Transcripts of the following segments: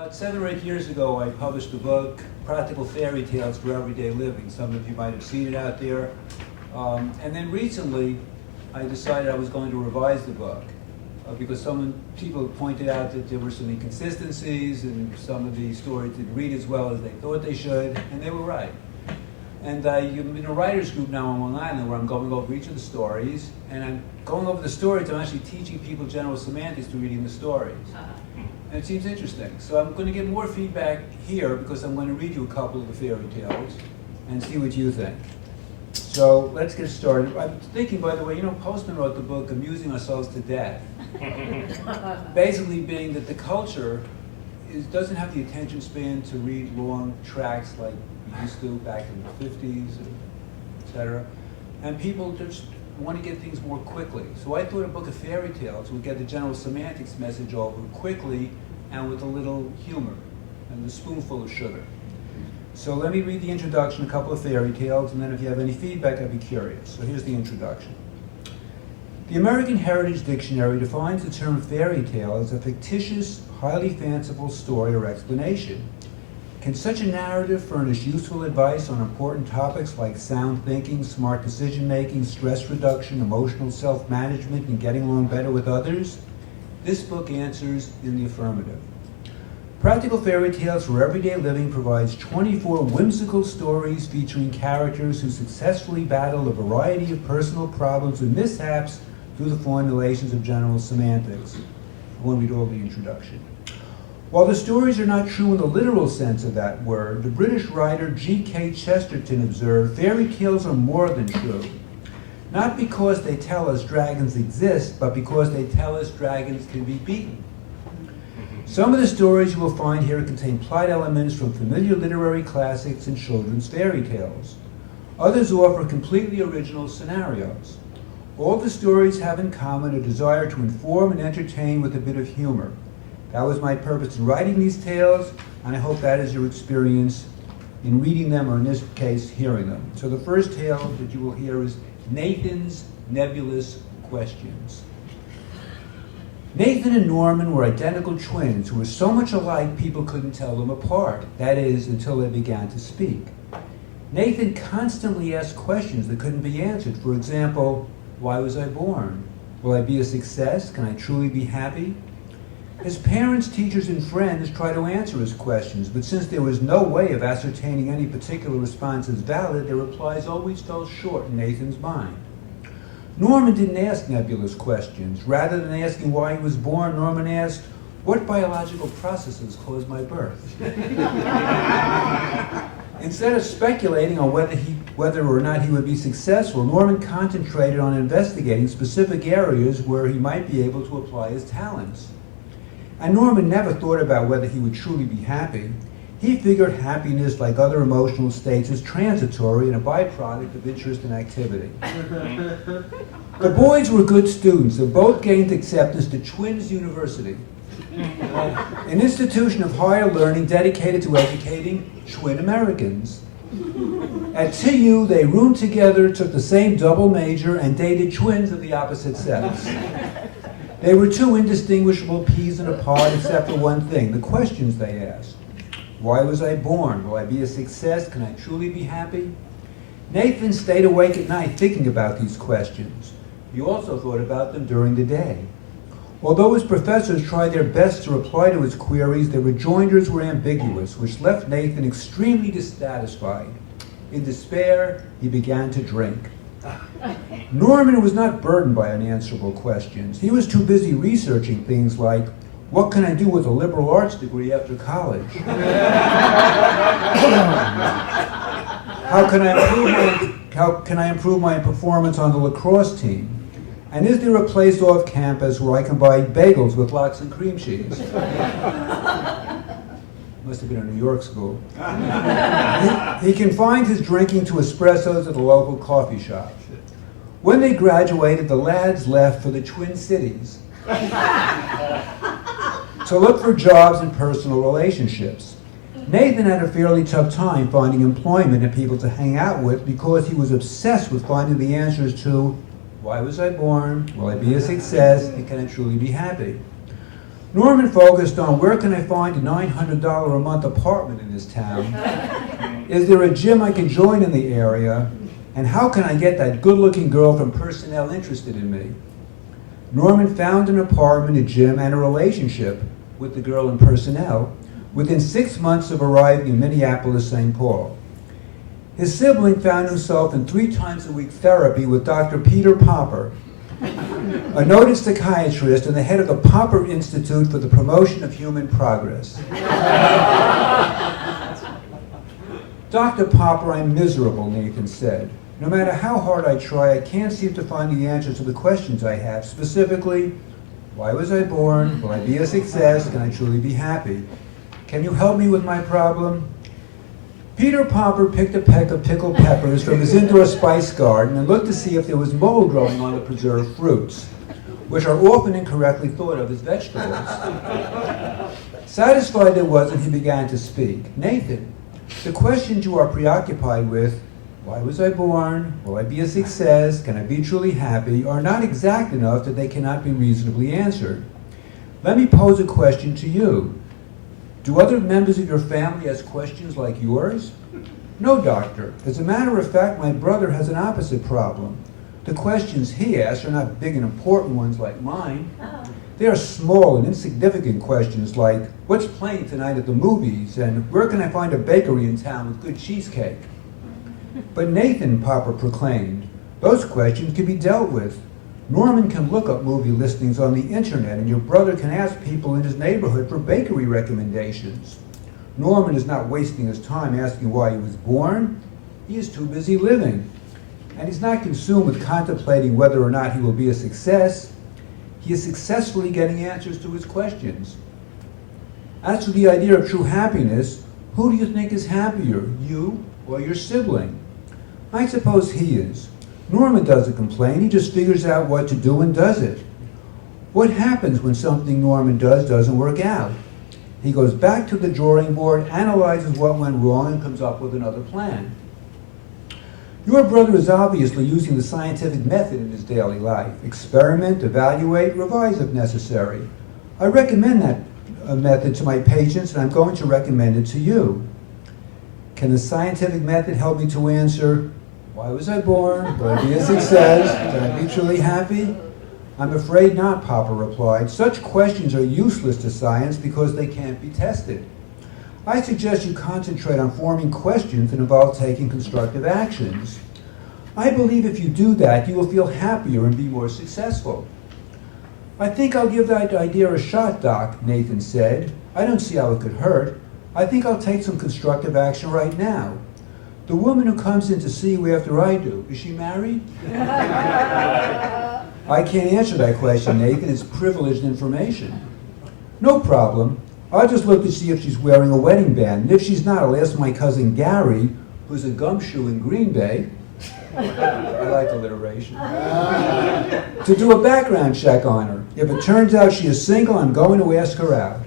About 7 or 8 years ago, I published a book, Practical Fairy Tales for Everyday Living. Some of you might have seen it out there. And then recently, I decided I was going to revise the book because people pointed out that there were some inconsistencies and some of the stories didn't read as well as they thought they should, and they were right. And I'm in a writer's group now on Long Island where I'm going over each of the stories, and I'm going over the stories. I'm actually teaching people general semantics through reading the stories. And it seems interesting. So I'm going to get more feedback here because I'm going to read you a couple of the fairy tales and see what you think. So let's get started. I'm thinking, by the way, Postman wrote the book Amusing Ourselves to Death. Basically being that the culture doesn't have the attention span to read long tracts like we used to back in the 50s, et cetera. And people just want to get things more quickly. So I thought a book of fairy tales would get the general semantics message over quickly and with a little humor and a spoonful of sugar. So let me read the introduction, a couple of fairy tales, and then if you have any feedback, I'd be curious. So here's the introduction. The American Heritage Dictionary defines the term fairy tale as a fictitious, highly fanciful story or explanation. Can such a narrative furnish useful advice on important topics like sound thinking, smart decision-making, stress reduction, emotional self-management, and getting along better with others? This book answers in the affirmative. Practical Fairy Tales for Everyday Living provides 24 whimsical stories featuring characters who successfully battle a variety of personal problems and mishaps through the formulations of general semantics. I won't read all the introduction. While the stories are not true in the literal sense of that word, the British writer G.K. Chesterton observed, fairy tales are more than true. Not because they tell us dragons exist, but because they tell us dragons can be beaten. Some of the stories you will find here contain plot elements from familiar literary classics and children's fairy tales. Others offer completely original scenarios. All the stories have in common a desire to inform and entertain with a bit of humor. That was my purpose in writing these tales, and I hope that is your experience in reading them, or in this case, hearing them. So the first tale that you will hear is Nathan's Nebulous Questions. Nathan and Norman were identical twins who were so much alike people couldn't tell them apart. That is, until they began to speak. Nathan constantly asked questions that couldn't be answered. For example, why was I born? Will I be a success? Can I truly be happy? His parents, teachers, and friends tried to answer his questions, but since there was no way of ascertaining any particular response as valid, their replies always fell short in Nathan's mind. Norman didn't ask nebulous questions. Rather than asking why he was born, Norman asked, what biological processes caused my birth? Instead of speculating on whether or not he would be successful, Norman concentrated on investigating specific areas where he might be able to apply his talents. And Norman never thought about whether he would truly be happy. He figured happiness, like other emotional states, is transitory and a byproduct of interest and activity. The boys were good students and both gained acceptance to Twins University, an institution of higher learning dedicated to educating twin Americans. At TU, they roomed together, took the same double major, and dated twins of the opposite sex. They were two indistinguishable peas in a pod except for one thing, the questions they asked. Why was I born? Will I be a success? Can I truly be happy? Nathan stayed awake at night thinking about these questions. He also thought about them during the day. Although his professors tried their best to reply to his queries, their rejoinders were ambiguous, which left Nathan extremely dissatisfied. In despair, he began to drink. Norman was not burdened by unanswerable questions. He was too busy researching things like, what can I do with a liberal arts degree after college? How can I improve my performance on the lacrosse team? And is there a place off campus where I can buy bagels with lox and cream cheese? Must have been a New York school. He confined his drinking to espressos at the local coffee shop. When they graduated, the lads left for the Twin Cities to look for jobs and personal relationships. Nathan had a fairly tough time finding employment and people to hang out with because he was obsessed with finding the answers to, why was I born? Will I be a success? And can I truly be happy? Norman focused on where can I find a $900 a month apartment in this town? Is there a gym I can join in the area? And how can I get that good-looking girl from personnel interested in me? Norman found an apartment, a gym, and a relationship with the girl in personnel within 6 months of arriving in Minneapolis, St. Paul. His sibling found himself in 3 times a week therapy with Dr. Peter Popper, a noted psychiatrist and the head of the Popper Institute for the Promotion of Human Progress. Dr. Popper, I'm miserable, Nathan said. No matter how hard I try, I can't seem to find the answers to the questions I have. Specifically, why was I born? Will I be a success? Can I truly be happy? Can you help me with my problem? Peter Popper picked a peck of pickled peppers from his indoor spice garden and looked to see if there was mold growing on the preserved fruits, which are often incorrectly thought of as vegetables. Satisfied there wasn't, he began to speak. Nathan, the questions you are preoccupied with, why was I born? Will I be a success? Can I be truly happy? Are not exact enough that they cannot be reasonably answered. Let me pose a question to you. Do other members of your family ask questions like yours? No, doctor. As a matter of fact, my brother has an opposite problem. The questions he asks are not big and important ones like mine. They are small and insignificant questions like, what's playing tonight at the movies? And where can I find a bakery in town with good cheesecake? But Nathan, Popper proclaimed, those questions can be dealt with. Norman can look up movie listings on the internet, and your brother can ask people in his neighborhood for bakery recommendations. Norman is not wasting his time asking why he was born. He is too busy living. And he's not consumed with contemplating whether or not he will be a success. He is successfully getting answers to his questions. As for the idea of true happiness, who do you think is happier, you or your sibling? I suppose he is. Norman doesn't complain, he just figures out what to do and does it. What happens when something Norman does doesn't work out? He goes back to the drawing board, analyzes what went wrong, and comes up with another plan. Your brother is obviously using the scientific method in his daily life. Experiment, evaluate, revise if necessary. I recommend that method to my patients, and I'm going to recommend it to you. Can the scientific method help me to answer, why was I born? Will I be a success? Can I be truly happy? I'm afraid not, Popper replied. Such questions are useless to science because they can't be tested. I suggest you concentrate on forming questions that involve taking constructive actions. I believe if you do that, you will feel happier and be more successful. I think I'll give that idea a shot, Doc, Nathan said. I don't see how it could hurt. I think I'll take some constructive action right now. The woman who comes in to see you after I do, is she married? I can't answer that question, Nathan. It's privileged information. No problem. I'll just look to see if she's wearing a wedding band. And if she's not, I'll ask my cousin Gary, who's a gumshoe in Green Bay, I like alliteration, to do a background check on her. If it turns out she is single, I'm going to ask her out.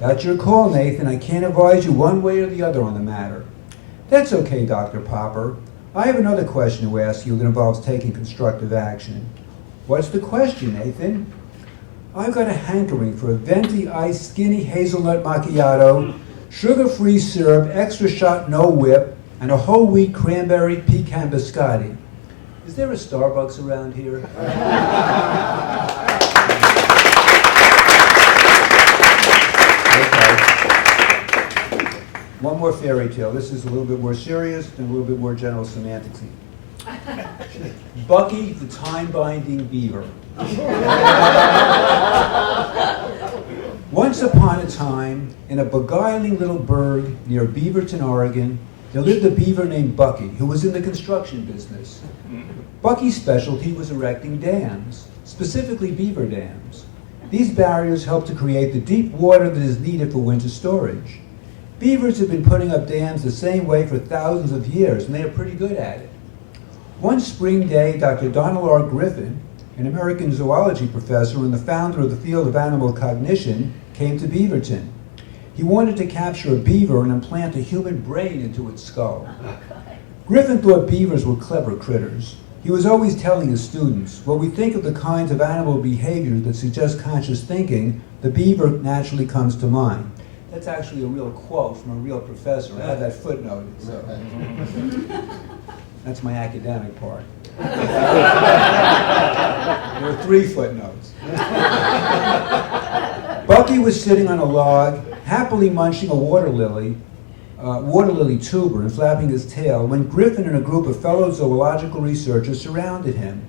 That's your call, Nathan. I can't advise you one way or the other on the matter. That's okay, Dr. Popper. I have another question to ask you that involves taking constructive action. What's the question, Nathan? I've got a hankering for a venti iced skinny hazelnut macchiato, sugar-free syrup, extra shot no whip, and a whole wheat cranberry pecan biscotti. Is there a Starbucks around here? One more fairy tale. This is a little bit more serious and a little bit more general semantics-y. Bucky the time-binding beaver. Once upon a time, in a beguiling little burg near Beaverton, Oregon, there lived a beaver named Bucky who was in the construction business. Bucky's specialty was erecting dams, specifically beaver dams. These barriers help to create the deep water that is needed for winter storage. Beavers have been putting up dams the same way for thousands of years, and they are pretty good at it. One spring day, Dr. Donald R. Griffin, an American zoology professor and the founder of the field of animal cognition, came to Beaverton. He wanted to capture a beaver and implant a human brain into its skull. Griffin thought beavers were clever critters. He was always telling his students, when we think of the kinds of animal behavior that suggest conscious thinking, The beaver naturally comes to mind. That's actually a real quote from a real professor. I have that footnoted, so that's my academic part. There were 3 footnotes. Bucky was sitting on a log, happily munching a water lily tuber and flapping his tail when Griffin and a group of fellow zoological researchers surrounded him.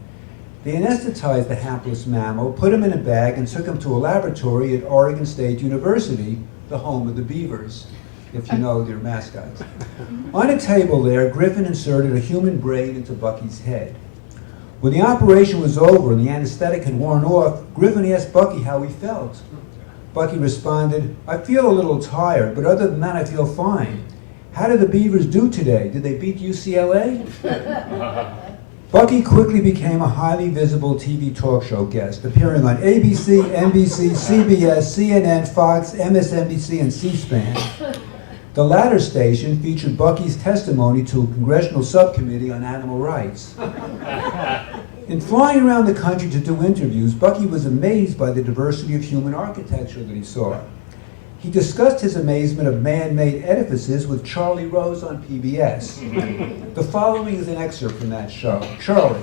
They anesthetized the hapless mammal, put him in a bag, and took him to a laboratory at Oregon State University, the home of the Beavers, if you know their mascots. On a table there, Griffin inserted a human brain into Bucky's head. When the operation was over and the anesthetic had worn off, Griffin asked Bucky how he felt. Bucky responded, "I feel a little tired, but other than that I feel fine. How did the Beavers do today? Did they beat UCLA?" Bucky quickly became a highly visible TV talk show guest, appearing on ABC, NBC, CBS, CNN, Fox, MSNBC, and C-SPAN. The latter station featured Bucky's testimony to a congressional subcommittee on animal rights. In flying around the country to do interviews, Bucky was amazed by the diversity of human architecture that he saw. He discussed his amazement of man-made edifices with Charlie Rose on PBS. The following is an excerpt from that show. Charlie: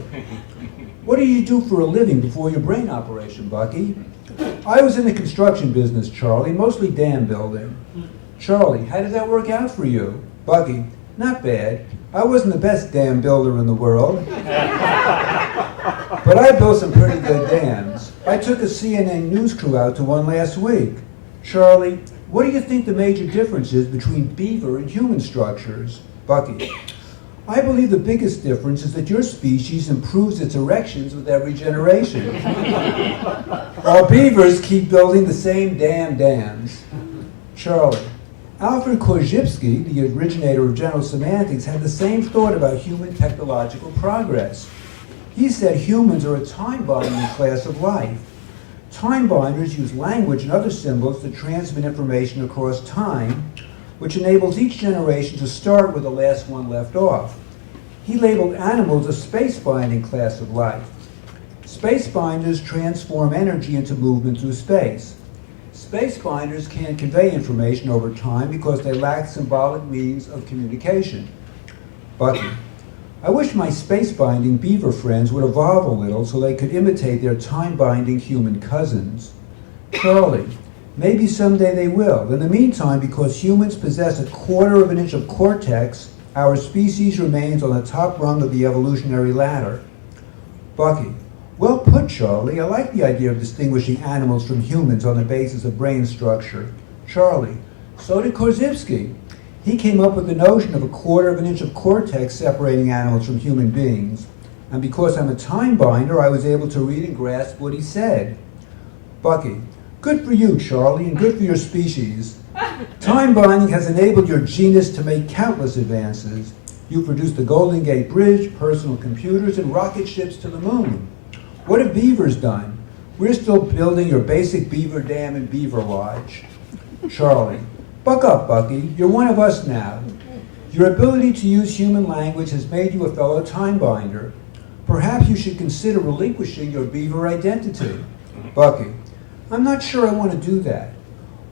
"What do you do for a living before your brain operation, Bucky?" "I was in the construction business, Charlie, mostly dam building." Charlie: "How did that work out for you?" Bucky: "Not bad. I wasn't the best dam builder in the world, but I built some pretty good dams. I took a CNN news crew out to one last week." Charlie: "What do you think the major difference is between beaver and human structures?" Bucky: "I believe the biggest difference is that your species improves its erections with every generation, while beavers keep building the same damn dams." Charlie: "Alfred Korzybski, the originator of general semantics, had the same thought about human technological progress. He said humans are a time-binding class of life. Time binders use language and other symbols to transmit information across time, which enables each generation to start where the last one left off. He labeled animals a space-binding class of life. Space binders transform energy into movement through space. Space binders can't convey information over time because they lack symbolic means of communication." Bucky: "I wish my space-binding beaver friends would evolve a little so they could imitate their time-binding human cousins." Charlie: "Maybe someday they will. In the meantime, because humans possess a quarter of an inch of cortex, our species remains on the top rung of the evolutionary ladder." Bucky: "Well put, Charlie. I like the idea of distinguishing animals from humans on the basis of brain structure." Charlie: "So did Korzybski. He came up with the notion of a quarter of an inch of cortex separating animals from human beings. And because I'm a time binder, I was able to read and grasp what he said." Bucky: "Good for you, Charlie, and good for your species. Time binding has enabled your genus to make countless advances. You produced the Golden Gate Bridge, personal computers, and rocket ships to the moon. What have beavers done? We're still building your basic beaver dam and beaver lodge." Charlie: "Buck up, Bucky. You're one of us now. Your ability to use human language has made you a fellow time binder. Perhaps you should consider relinquishing your beaver identity." Bucky: "I'm not sure I want to do that.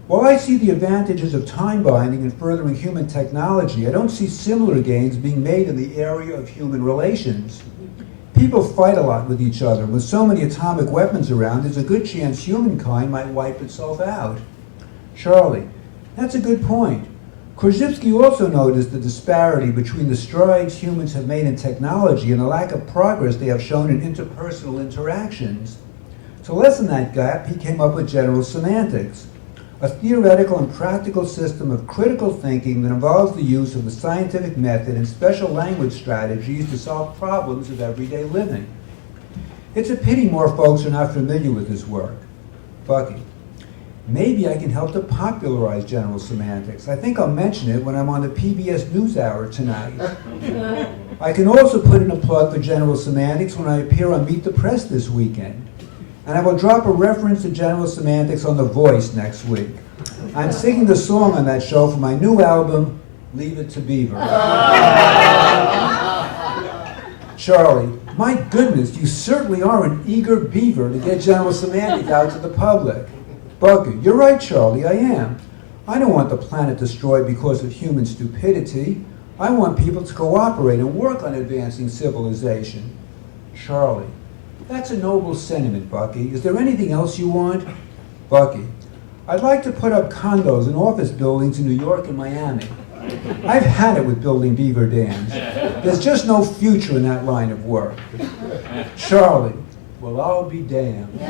While I see the advantages of time binding in furthering human technology, I don't see similar gains being made in the area of human relations. People fight a lot with each other. With so many atomic weapons around, there's a good chance humankind might wipe itself out." Charlie: "That's a good point. Korzybski also noticed the disparity between the strides humans have made in technology and the lack of progress they have shown in interpersonal interactions. To lessen that gap, he came up with general semantics, a theoretical and practical system of critical thinking that involves the use of the scientific method and special language strategies to solve problems of everyday living. It's a pity more folks are not familiar with his work." Bucky: "Maybe I can help to popularize general semantics. I think I'll mention it when I'm on the PBS NewsHour tonight. I can also put in a plug for general semantics when I appear on Meet the Press this weekend. And I will drop a reference to general semantics on The Voice next week. I'm singing the song on that show for my new album, Leave It to Beaver." Charlie: "My goodness, you certainly are an eager beaver to get general semantics out to the public." Bucky, you're right, Charlie, I am. I don't want the planet destroyed because of human stupidity. I want people to cooperate and work on advancing civilization. Charlie, that's a noble sentiment, Bucky. Is there anything else you want? Bucky, I'd like to put up condos and office buildings in New York and Miami. I've had it with building beaver dams. There's just no future in that line of work. Charlie, well, I'll be damned.